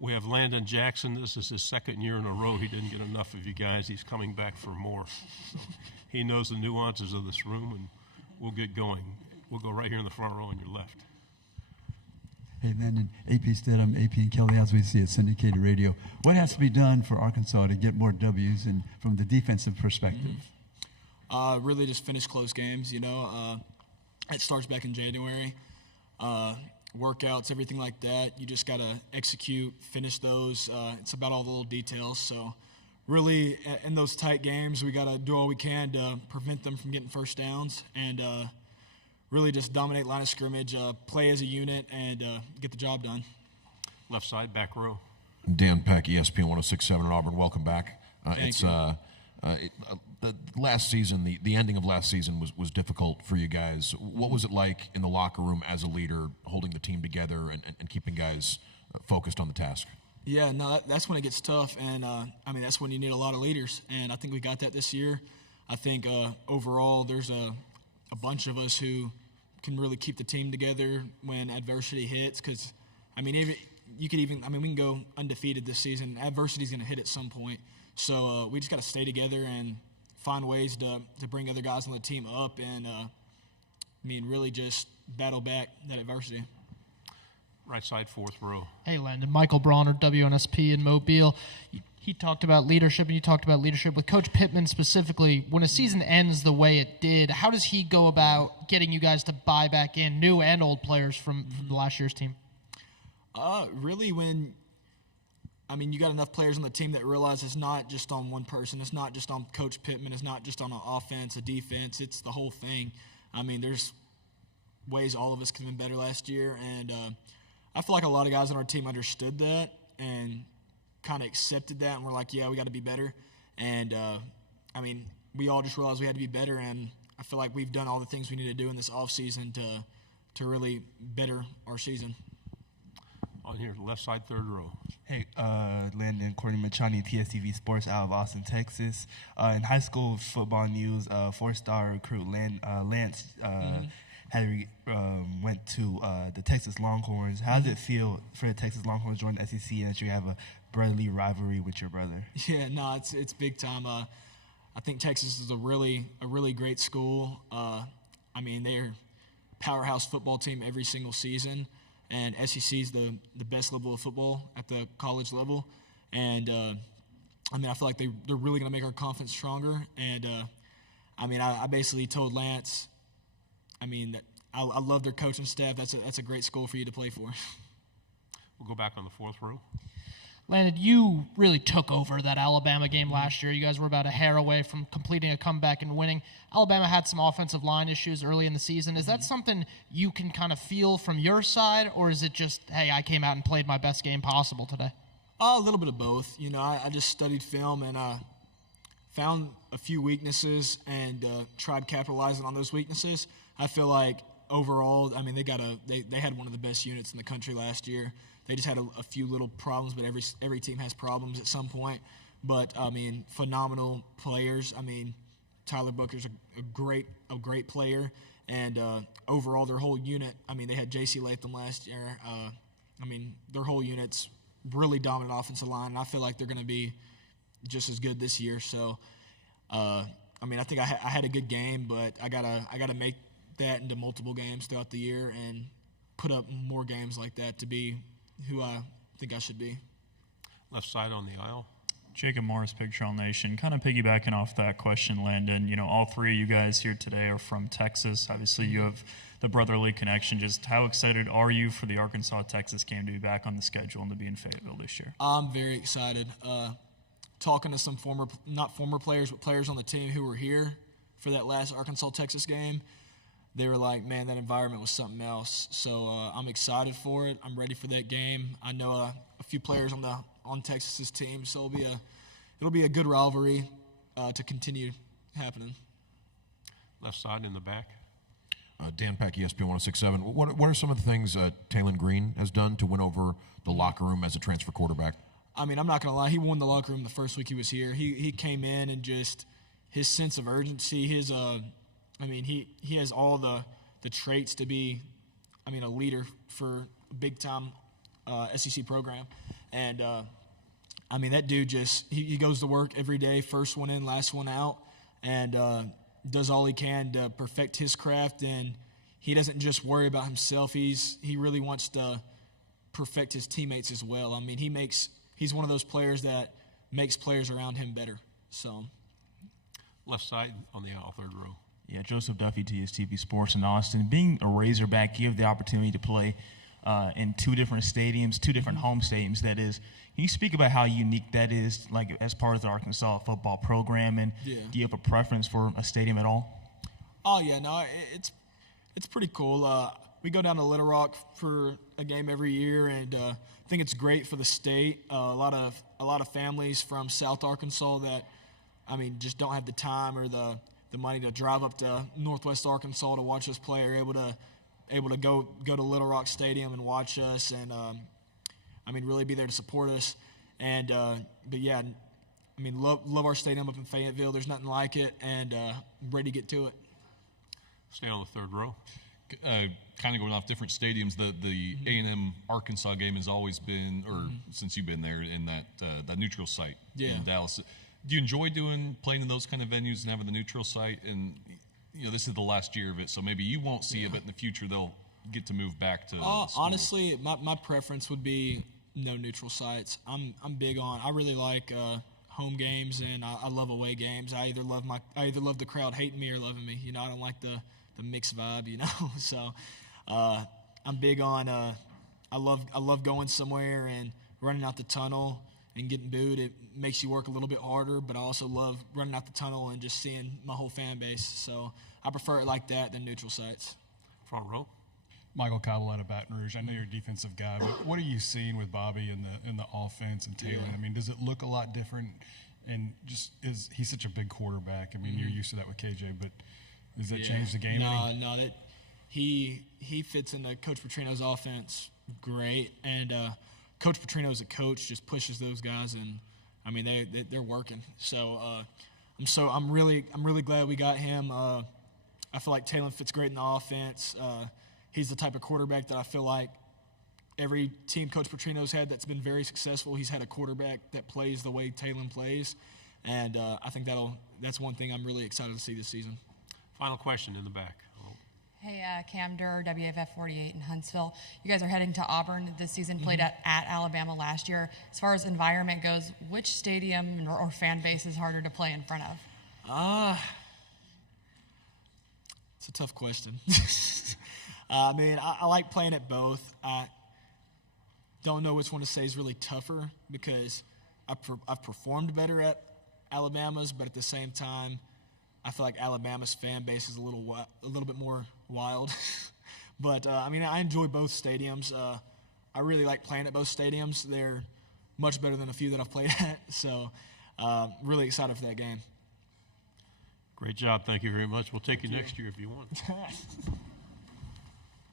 We have Landon Jackson. This is his second year in a row. He didn't get enough of you guys. He's coming back for more. So he knows the nuances of this room, and we'll get going. We'll go right here in the front row on your left. Hey, Landon, AP Stidham, AP and Kelly, as we see at syndicated radio. What has to be done for Arkansas to get more W's and from the defensive perspective? Really just finish close games, you know. It starts back in January. Workouts, everything like that. You just got to execute, finish those. It's about all the little details. So really in those tight games, we got to do all we can to prevent them from getting first downs and really just dominate line of scrimmage, play as a unit, and get the job done. Left side, back row. Dan Peck, ESPN 106.7 in Auburn. Welcome back. Thank you. The last season, the ending of last season was difficult for you guys. What was it like in the locker room as a leader, holding the team together and keeping guys focused on the task? Yeah, no, that's when it gets tough, and that's when you need a lot of leaders, and I think we got that this year. I think overall there's a bunch of us who can really keep the team together when adversity hits, because we can go undefeated this season. Adversity's going to hit at some point. So we just got to stay together and find ways to bring other guys on the team up and, really just battle back that adversity. Right side, fourth row. Hey, Landon. Michael Bronner, WNSP in Mobile. He talked about leadership, and you talked about leadership with Coach Pittman specifically. When a season ends the way it did, how does he go about getting you guys to buy back in new and old players from the last year's team? Really when – you got enough players on the team that realize it's not just on one person. It's not just on Coach Pittman. It's not just on an offense, a defense. It's the whole thing. There's ways all of us could have been better last year, and I feel like a lot of guys on our team understood that and kind of accepted that, and we're like, yeah, we got to be better. And, we all just realized we had to be better, and I feel like we've done all the things we need to do in this offseason to really better our season. On here, left side, third row. Hey, Landon, Courtney Machani, TSTV Sports out of Austin, Texas. In high school football news, four-star recruit Lance went to the Texas Longhorns. How does it feel for the Texas Longhorns to join the SEC and that you have a brotherly rivalry with your brother? Yeah, no, it's big time. I think Texas is a really great school. They're a powerhouse football team every single season. And SEC is the best level of football at the college level. And, I feel like they're really going to make our confidence stronger. And, I basically told Lance, that I love their coaching staff. That's a great school for you to play for. We'll go back on the fourth row. Landon, you really took over that Alabama game last year. You guys were about a hair away from completing a comeback and winning. Alabama had some offensive line issues early in the season. Is that something you can kind of feel from your side, or is it just, hey, I came out and played my best game possible today? A little bit of both. I just studied film and found a few weaknesses and tried capitalizing on those weaknesses. I feel like overall, they had one of the best units in the country last year. They just had a few little problems, but every team has problems at some point. But phenomenal players. Tyler Booker's a great player, and overall their whole unit. They had J.C. Latham last year. Their whole unit's really dominant offensive line, and I feel like they're going to be just as good this year. So, I think I had a good game, but I gotta make that into multiple games throughout the year and put up more games like that to be who I think I should be. Left side on the aisle. Jacob Morris, Big Trail Nation. Kind of piggybacking off that question, Landon, all three of you guys here today are from Texas. Obviously, you have the brotherly connection. Just how excited are you for the Arkansas-Texas game to be back on the schedule and to be in Fayetteville this year? I'm very excited. Talking to some not former players, but players on the team who were here for that last Arkansas-Texas game, they were like, man, that environment was something else. So I'm excited for it. I'm ready for that game. I know a few players on Texas's team, so it'll be a good rivalry to continue happening. Left side in the back. Dan Peck, ESPN 106.7. What are some of the things Taylon Green has done to win over the locker room as a transfer quarterback? I'm not going to lie. He won the locker room the first week he was here. He came in and just his sense of urgency, he has all the traits to be, a leader for a big-time SEC program. And, I mean, that dude just he goes to work every day, first one in, last one out, and does all he can to perfect his craft. And he doesn't just worry about himself. He really wants to perfect his teammates as well. I mean, he's one of those players that makes players around him better. So, Left side on the third row. Yeah, Joseph Duffy, TSTV Sports in Austin. Being a Razorback, you have the opportunity to play in two different stadiums, two different home stadiums, that is. Can you speak about how unique that is, like as part of the Arkansas football program, and do you have a preference for a stadium at all? Oh, yeah, no, it's pretty cool. We go down to Little Rock for a game every year, and I think it's great for the state. A lot of families from South Arkansas that, I mean, just don't have the time or the money to drive up to Northwest Arkansas to watch us play are able to go to Little Rock Stadium and watch us, and I mean, really be there to support us. And but yeah, I mean, love our stadium up in Fayetteville. There's nothing like it, and ready to get to it. Stay on the third row. Kind of going off different stadiums, the A&M Arkansas game has always been, or since you've been there, in that neutral site in Dallas. Do you enjoy playing in those kind of venues and having the neutral site? And you know, this is the last year of it, so maybe you won't see it, but in the future they'll get to move back to. Honestly, my preference would be no neutral sites. I'm big on. I really like home games, and I love away games. I either love the crowd hating me or loving me. You know, I don't like the mixed vibe. You know, so I'm big on. I love going somewhere and running out the tunnel and getting booed. It makes you work a little bit harder, but I also love running out the tunnel and just seeing my whole fan base. So I prefer it like that than neutral sites. Front row. Michael Cobble out of Baton Rouge. I know you're a defensive guy, but what are you seeing with Bobby in the offense and Taylor? I mean, does it look a lot different? And just he's such a big quarterback. I mean, you're used to that with KJ, but does that change the game? No, that he fits into Coach Petrino's offense great, and Coach Petrino as a coach just pushes those guys, and I mean they're working. So I'm really glad we got him. I feel like Taylor fits great in the offense. He's the type of quarterback that I feel like every team Coach Petrino's had that's been very successful, he's had a quarterback that plays the way Taylor plays, and I think that's one thing I'm really excited to see this season. Final question in the back. Hey, Cam Durr, WFF 48 in Huntsville. You guys are heading to Auburn this season, played at Alabama last year. As far as environment goes, which stadium or fan base is harder to play in front of? It's a tough question. I mean, I like playing at both. I don't know which one to say is really tougher because I've performed better at Alabama's, but at the same time, I feel like Alabama's fan base is a little bit more wild. But, I mean, I enjoy both stadiums. I really like playing at both stadiums. They're much better than a few that I've played at. So, really excited for that game. Great job. Thank you very much. We'll take you next year if you want.